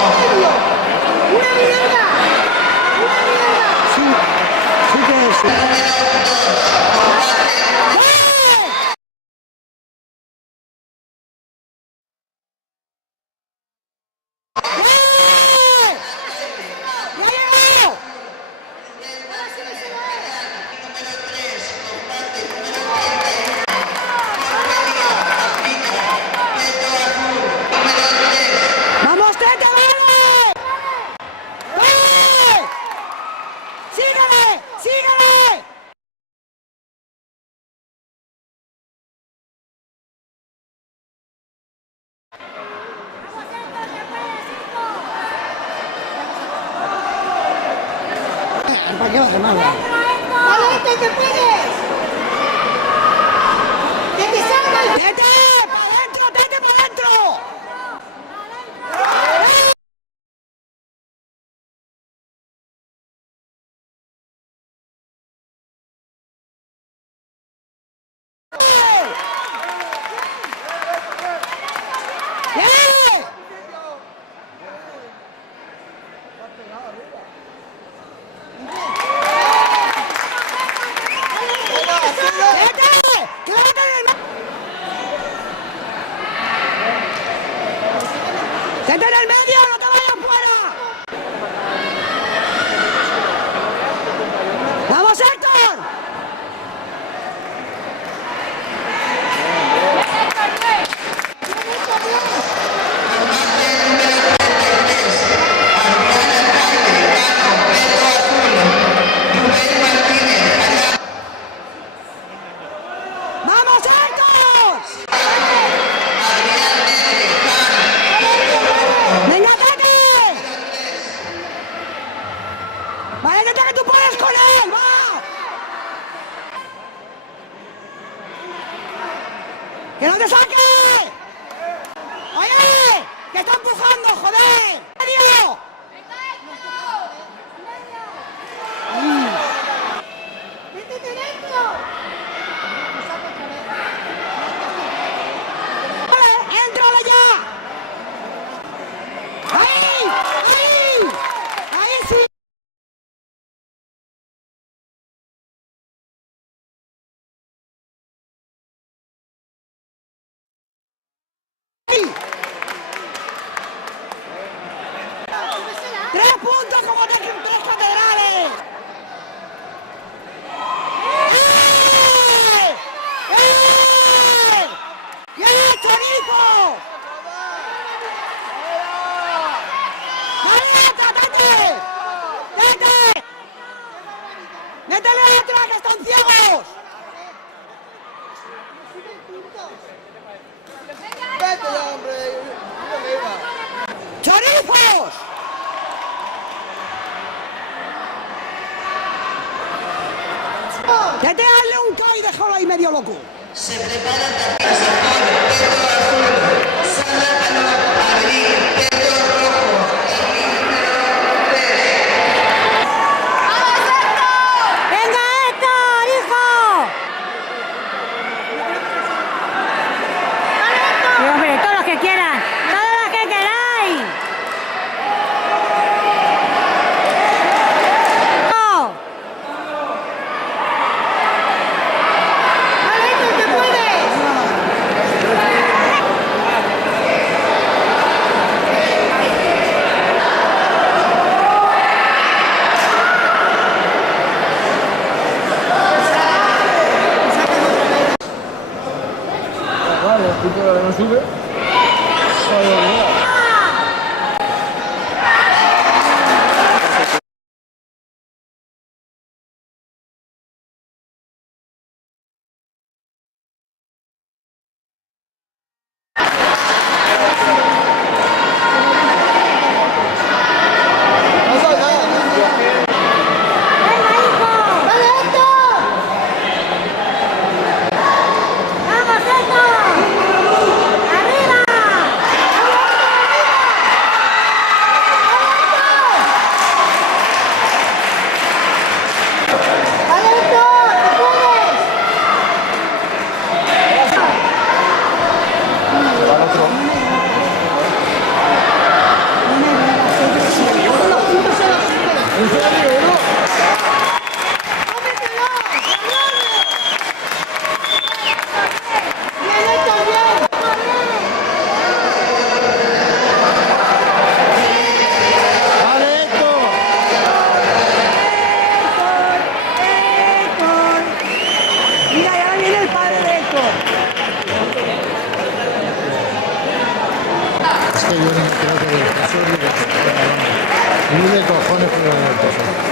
¡Una mierda! ¡Una mierda! Sí, sí que es. Sí. ¡Vamos, Tete, vale! ¡Vale! ¡Síguele! ¡Síguele! ¿Para qué va a hacer nada? ¡Vale, que te pegues! ¡Que te salga el... ¡Tete! ¡Para adentro! ¡Tete, para adentro! ¡Bien! ¡Tete! ¡Quédate en el medio! ¡Tete en el medio! ¡No te vayas fuera! ¡Vamos, Héctor! ¡Vamos, Héctor! ¡Venga, Tete! ¡Vale, Tete, que tú puedes con él! ¡Va! ¡Que no te saque! ¡Oye! ¡Que está empujando, joder! ¡Medio! ¡Métete dentro! ¡Vale! ¡Éntrale ya! ¡Ahí! ¡Ahí! ¡Ahí sí! ¡3 puntos como de 3 catedrales! ¡Eh! ¡Eh! ¡Bien, Chorizo! ¡Vale, Tete! ¡Tete! ¡Métele otra, que están ciegos! Vete ya, hombre. ¡Chorizos! Tete, hazle un K y déjalo ahí medio loco. Se preparan tarjetas azul, Pedro azul, Sala a abrir, Pedro rojo, el número 3. ¡Venga, Héctor, hijo! Sí, hombre, todos los que quieran, todos los que queráis. ¡Oh! ¡Vale, Héctor, que puedes! Vale, el punto no sube. ¡Venga, hijo! ¡Vale, Héctor! ¡Vamos, Héctor! ¡Arriba! que yo no creo que eso es de cojones. Ni de cojones, pero de cojones.